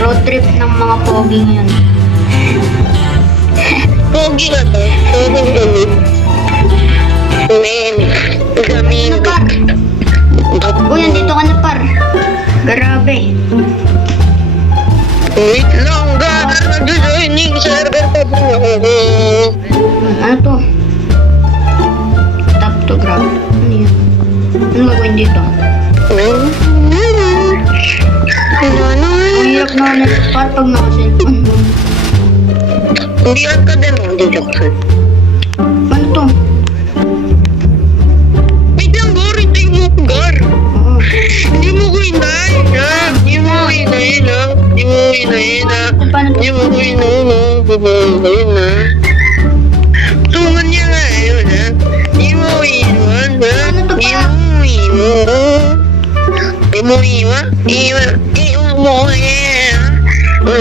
Road trip ng mga pogi ngayon. Pogi na to. Pogi gamit. Men. Gamin. Ano par? Uy, andito ka na par. Grabe. Wait lang, gar. Nag-joining server pa din ako. Ano to? Tap to grab. Ano yun? Ano gagawin dito? Ang hirap na ulit par pag naka-cellphone. Hindi ka din mo, di Jackson. Ano to? Wait lang, gar. Hindi mo ko, gar. Oo. Hindi mo ko inahin, ha? Hindi mo ko inahin, ha? Hindi mo ko inahin, ha? Paano to? Hindi mo ko inahin, ha? Hindi mo ko inahin, ha? Tungan niya nga yun, ha? Hindi mo ko iwan, ha? Ano to Hindi pa? mo iwan. Hindi mo iwan? Iwan mo, eh, ha?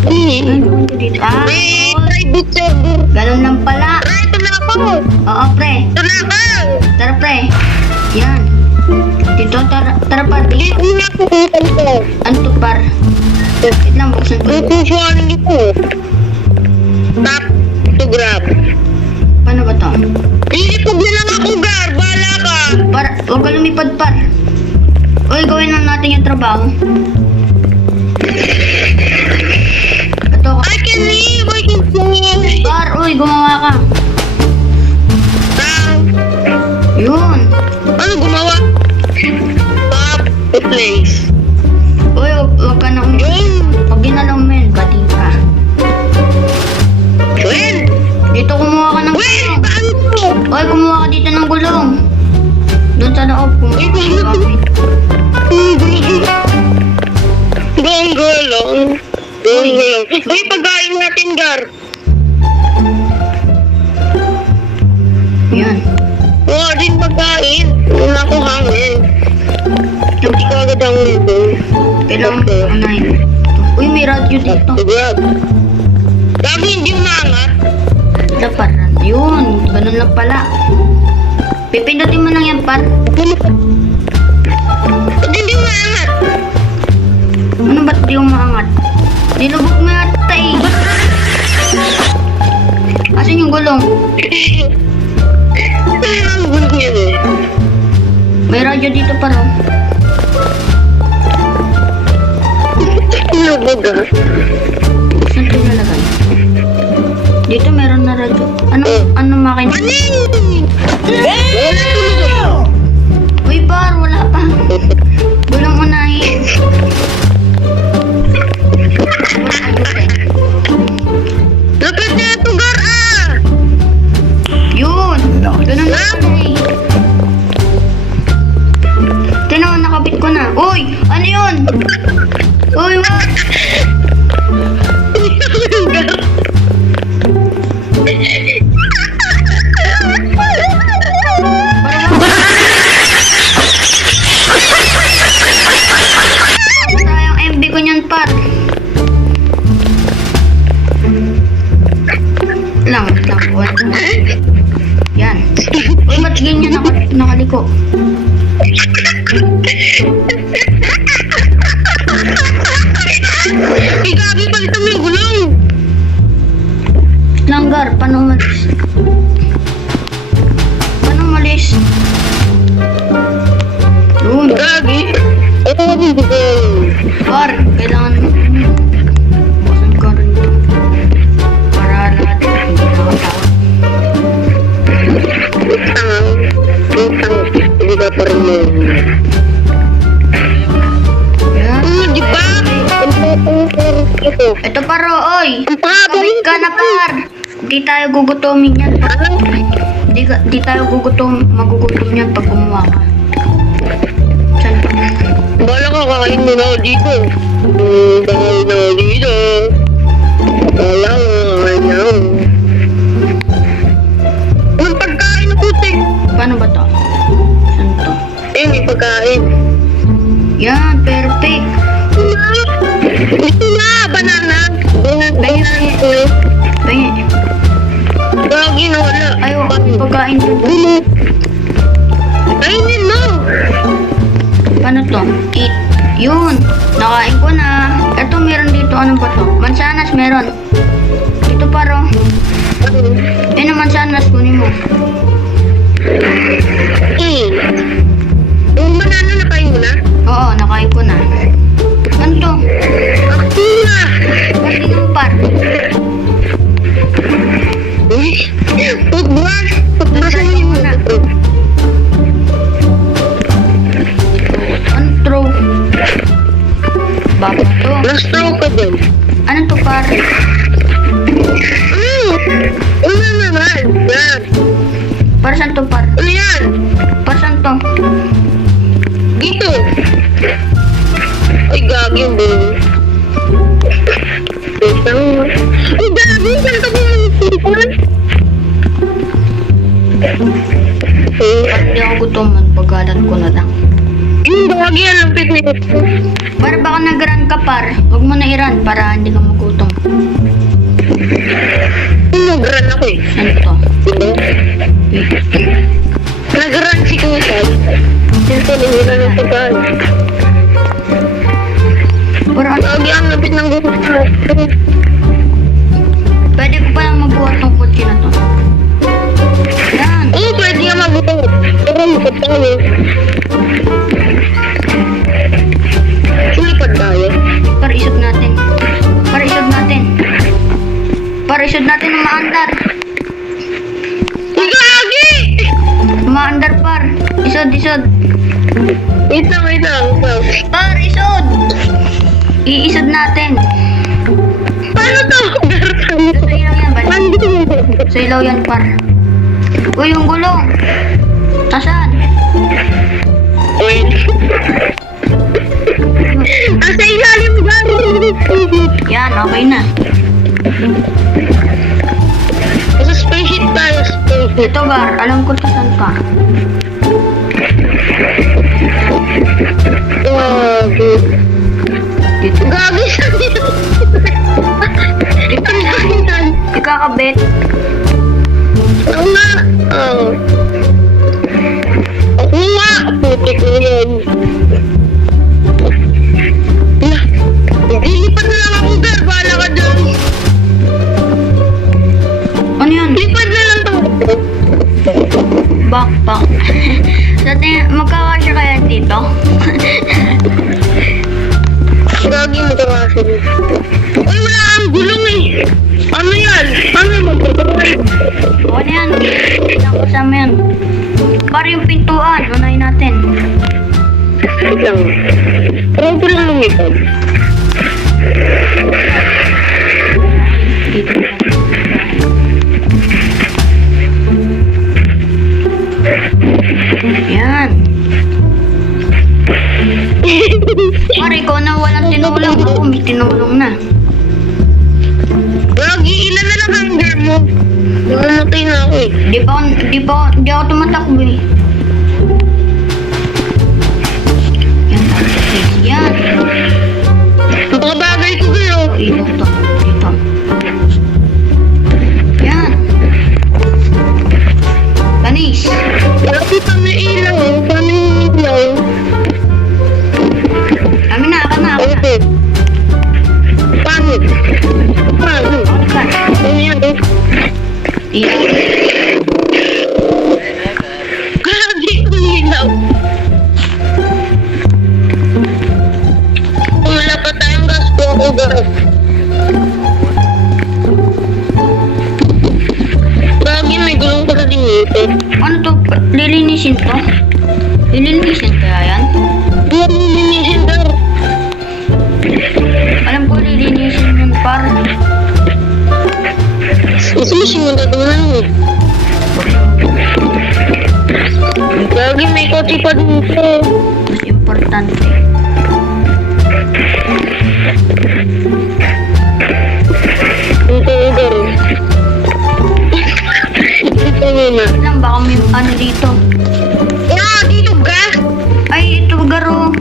Ano gagawin ko dito? Ah, May oh, private server. ganun lang pala. Ay, ito na ako. Oo, pre. Ito na ako. Tara, pre. Yan. Dito, tara par. Hindi Dito. ko na ako kukalito. Ano to par? Wait lang, buksan ko. Kukusuhan dito. Tap to grab. Paano ba to? Iipog na lang ako, gar. Bala ka. Par, huwag ka lumipad par. Uy, gawin lang natin yung trabaho. Ito ka. I can leave. I can fly. Par, uy, gumawa ka. Tap. Yun. Ano gumawa? Tap to place. Uy, huwag ka na Yun. Pag ginalaw mo yun, bati ka. Well. Dito kumuha ka ng Well, gulong. paano to? Uy, kumuha ka dito ng gulong. Doon sa loob, kumuha ka ng gamit. Gonggo lang. Gonggo lang. Uy, pagkain natin, gar. Yan. Wala din pagkain. Wala ko hangin. Hindi ko agad ang nito. Kailangan mo unahin. Uy, may radyo dito. Grab. Gabi hindi umangat. Dapat. Yun, ganun lang pala. Pipindutin mo lang yan, par. Ba't hindi umangat? Ano ba't di umaangat? Nilubog mo yata eh. Asan yung gulong? Ang gulo yan eh. May radyo dito pa rin. Lubog ah. Saan ito nalagay? Dito meron na radyo. Ano makina? Wala tulog. Uy, par, wala pa. Gulong unahin. Wala ayos eh. Lapit na ito, gar ah. Yun! Ganun na pala eh. Tinaw, nakabit ko na. Uy! Ano yun? Uy, what? Sayang MB ko niyan, par. Lang. Yan. Uy, ba't ganyan nakaliko? Ay, gabi pa ito may gulong. Langgar, paano umalis? Paano umalis? Yun. Gabi. Ito nga din dito. Par, kailangan mo. Bukasan ka rin ito. Para lahat hindi nakatawa. Utang. Hindi ka pa rin mo. Yan. Di ba? Ito. Ito paro, oy! Ang pabo. Kabit ka na, par! Di tayo gugutomin yan. Di tayo magugutom yan pag gumawa ka. Saan pa? Bala ka, kakain mo na ako dito. Kakain na ako dito. Bala ka, kakain na ako. Anong pagkain na putik? Paano ba to? Saan to? May pagkain. Yan, perfect. Ito na, banana. Banana. Pengi. Gagi na wala. Ayaw, pagkain to. Kainin mo. to? Yun. Nakain ko na. Ito, meron dito. Ano ba to? Mansanas, meron. Ito paro. Yun ang mansanas. Kunin mo. Yung banana na kayo na? Oo, nakain ko na. Ano to? Ako na! Kasi ng par. Pagbuwan! Pagbuwan mo na. Ano throw? Baba to. Na-stroke ka din. Ano to par? Ano naman? Yan. Para saan to par? Ano yan? Para saan to? Dito. Ay, gagi yung bulo. Ay, gagi. Saan ka ba yung sipon? Parang hindi ako gutom. Pagkalat ko na lang. Yung gagi yan ang picnic. Para baka nag-run ka par. Huwag mo na i-run para hindi ka magutom. Nag-run ako eh. Saan to? Diba? Nag-run si Kusal. Siyempre, nahira ng pagkain. Para ano? Gagi ang lapit ng gusto. Pwede ko palang mabuhat ng kotse na to. Yan. Oo, pwede nga mabuhat. Pero lipad tayo. Lipad tayo. Para isod natin. Para isod natin. Para isod natin ng maandar. Gagi! Maandar par. Isod, isod. Wait lang, wait lang. Par, isod. Iisod natin. Paano to? Sa ilaw yan, balik. Paano? Sa ilaw yan par. Uy, yung gulong. Nasaan? Wait. Asa ilalim gari. Yan, okay na. Sa spaceship tayo, spaceship. Ito bar, alam ko saan ka. Gagi. Dito. Gagi siya dito. Ito na. Ikakabit. Ako nga. Ako nga. Putik na yan. Lipad na lang ako, Gar. Bahala ka dyan. Ano yun? Lipad na lang to. Backpack. Sa tingin, magkakasya kaya dito? Gagi mo ito kasi. Uy, wala kang gulong eh. Ano yan? Ano mo? O ano yan? Ilang kasama yan? Para yung pintuan, unahin natin. Wait lang. Parang ko lang lumipad. Dito. Yan. Pare, ikaw na walang tinulong. Ako may tinulong na. Gagi, ilan na lang hunger mo? Namatay na ako eh. Di ako tumatakbo eh. Yan, yan. Mga bagay ko kayo. Ilaw to. Dito. Yan. Panis. Lagi pa may ilaw eh. Paano yung ilaw? Kami na, ako na. Okay. Paano? Paano? Ako na. Ano yan eh? Ilaw. Gagi yung ilaw. Kung wala pa tayong gas po ako gas. Gagi, may gulong pa rin ito. Ano to? Lilinisin to? Lilinisin kaya yan? Hindi mo linisin dar. Alam ko lilinisin yun par. Isilisin mo tatunan mo. Gagi, may kotse pa dito. Mas importante. Dito dar. Dito muna. Lang baka may ano dito. Ah, dito gas. Ay, ito garo.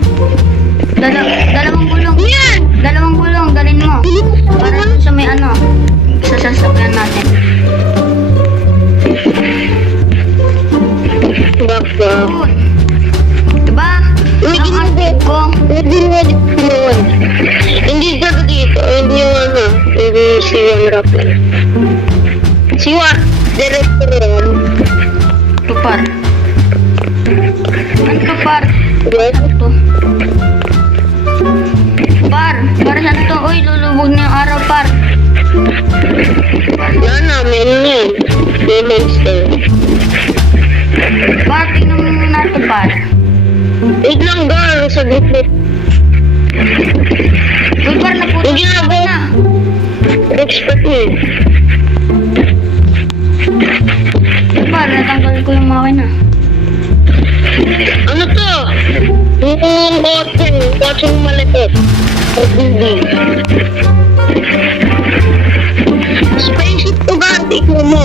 Dalawang gulong. Yan. Dalawang gulong, dalhin mo. Para dun sa may ano, sa sasakyan natin. Bakit? Yun. Diba? Uy, Ang ginagawa. Hindi naman. Hindi ka dito. Hindi yung ano. Hindi si Juan Rappel. Si Juan. Director yan. Tupar. Ano to, par? Yes. Ano to? Par, para saan to? Uy, lulubog na yung araw, par. Yan namin yun. May monster. Par, tingnan mo muna ito, par. Wait lang, girl. Sa gitlit. Uy, par, naputo Hindi na ako. na. Expect mo eh. Par, natanggal ko yung makina. Ano to? Yung kotse. Kotse yung malapit. Hindi. Spaceship to ba? Tignan mo.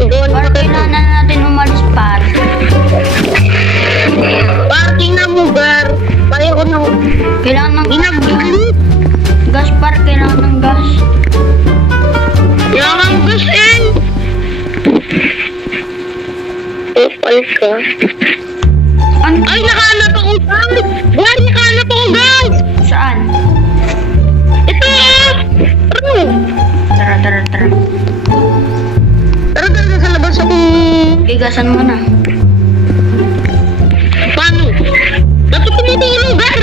Doon Par, pa kailangan na natin umalis, par. Parking na mo, gar. Kaya ko na. Kailangan ng Ginagalit. gas, par. Kailangan ng gas. Yaman gus eh. Opal ka. Ano? Ay, nakahanap ako gas. Gar, nakahanap ako gas. Saan? Ito ah. Ano? Tara, tara, tara. Tara, tara, sa labas ako. Gigasan mo na. Paano? Dapat tumutulong, gar.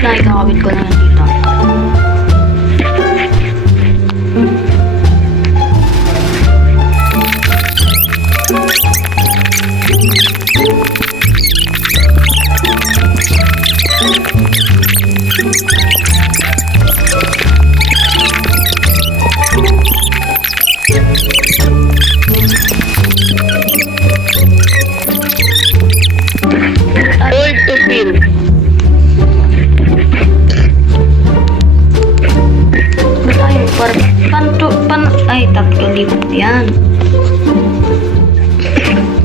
Nakikakabit ko na yan dito. Hold to pin. Ba't tayo? Ay, tatlo libot yan.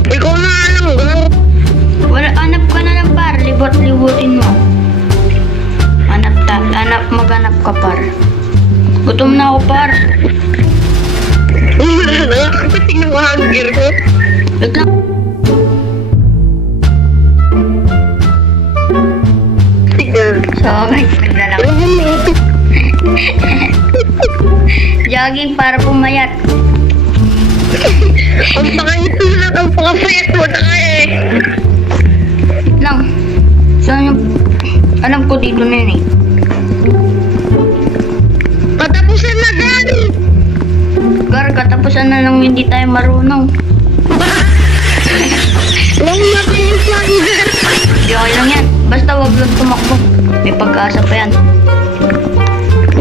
Ikaw na alam, gar. Wala, hanap ka na lang, par. Libot-libutin mo. Maghanap ka, par. Gutom na ako, par. Wala na. Tingnan mo hunger ko. Wait lang. Tingnan. So, guys, naglalak. Jogging para pumayat. Ang pakait na ang paka-fat mo na ka eh. Wait lang. Saan yung... Alam ko dito na yun eh. Katapusan na, gar. Gar, katapusan na lang hindi tayo marunong. Lang natin yung flying, gar. Hindi okay lang yan. Basta wag lang tumakbo. May pag-asa pa yan.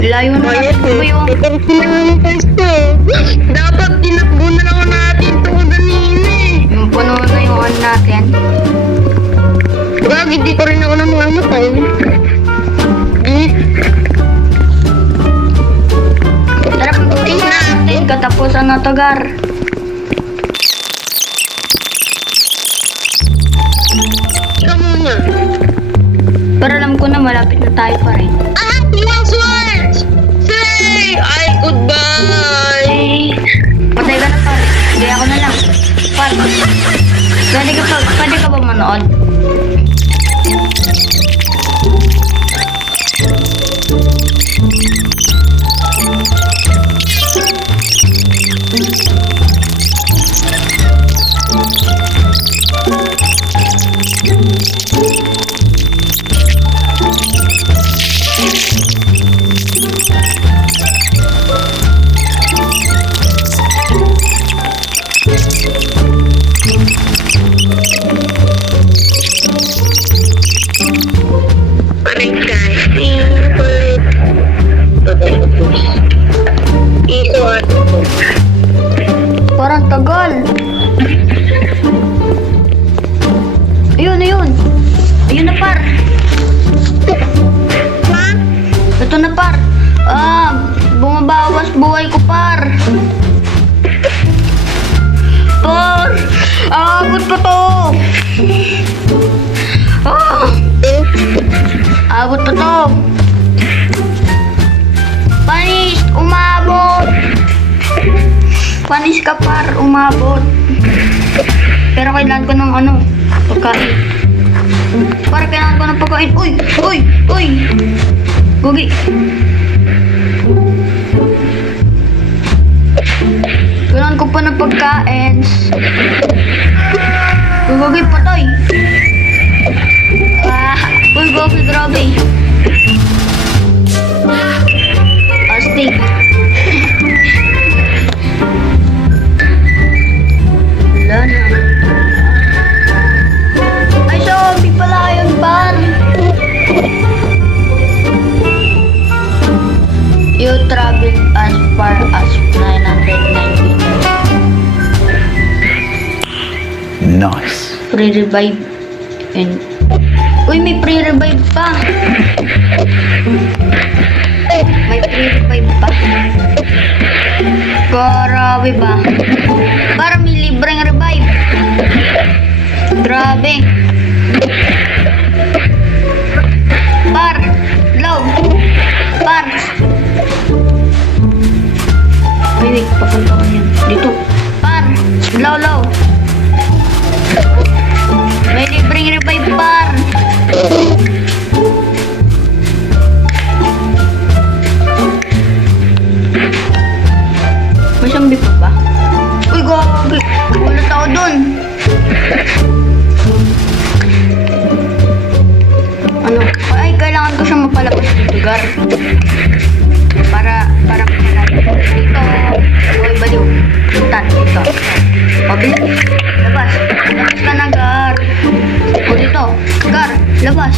Layo na natin ko yung... Ito sinangang pesto. Dapat tinakbo na lang natin ito kanina eh. Yung puno na yung ano natin. Gag, hindi ko rin ako namamatay. Tara, pagdating natin. Katapusan na to, Gar. Ikaw muna. Pero alam ko na malapit na tayo pa rin. Ah, yung swords! Say, ay, goodbye! Eh, patay ka na, par. Hindi ako na lang. Par, pwede ka ba manood? Parang guys, Isot. Parang tagal. Ayun, ayun. Ayun na, par. Ha? Ito na, par. Bumabawas buhay ko, par. Par! Abot ko to! Abot pa to! Panis! Umabot! Panis ka, par. Umabot. Pero kailangan ko ng ano. Pagkain. Para kailangan ko ng pagkain. Uy! Uy! Uy! Gugi. Kailangan ko pa ng pagkain. Uy, Gugi, patay. Uy, Gugi, grabe. Astig. Wala na. Ay, zombie pala yun, par. You traveled as far as 909 meters. Nice. Pre-revive and... Uy, may pre-revive pa. May pre-revive pa. Grabe ba? Para may libreng revive. Grabe. Par. Low. Par. Wait, papunta ko yan. Dito. Par. Low, low. May libreng revive, par. May zombie pa ba? Uy, gagi. Ulat ako dun. Ano? Ay, kailangan ko siyang mapalabas dito, gar. Para dito. Uy, baliw. Tan, dito. Pabilis. Labas. Labas ka na, gar. O, dito. Gar, labas.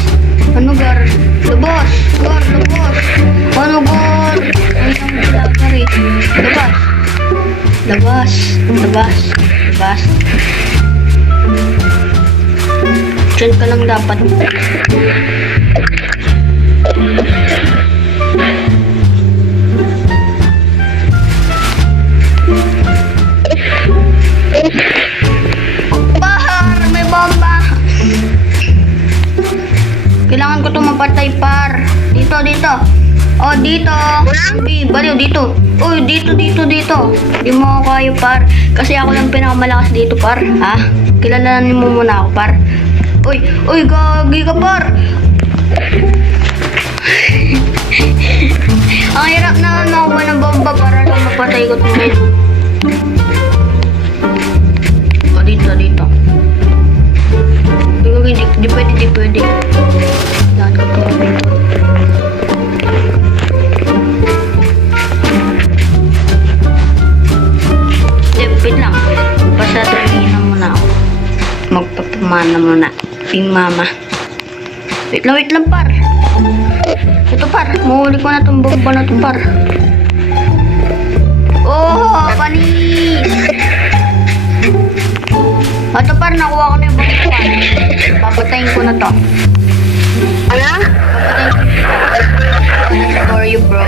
Ano, gar? Labas. Gar, labas. Ano, gar? Ay, ang gar eh. Labas. Labas. Labas. Labas. Diyan ka lang dapat. Par! May bomba! Kailangan ko ito mapatay, par. Dito, dito. Oh, dito. Uy, baliw, dito. Uy, dito. Di mo ako kayo, par. Kasi ako lang pinakamalakas dito, par. Ha? Kilalanin mo muna ako, par. Uy, gagi ka, par. Ang hirap na nakuha ng bomba para lang mapatay ko ito ngayon. O, dito. Di pwede. Dahan ka pa dito. Wait lang. Pasatrahin na muna ako. Magpapamana muna. Ping mama. Wait lang, par. Ito, par. Mahuli ko na itong bomba na ito, par. Oh, panis! Ito, par. Nakuha ko na yung bomba, par. Papatayin ko na to. Ano? Papatayin ko na to. For you, bro.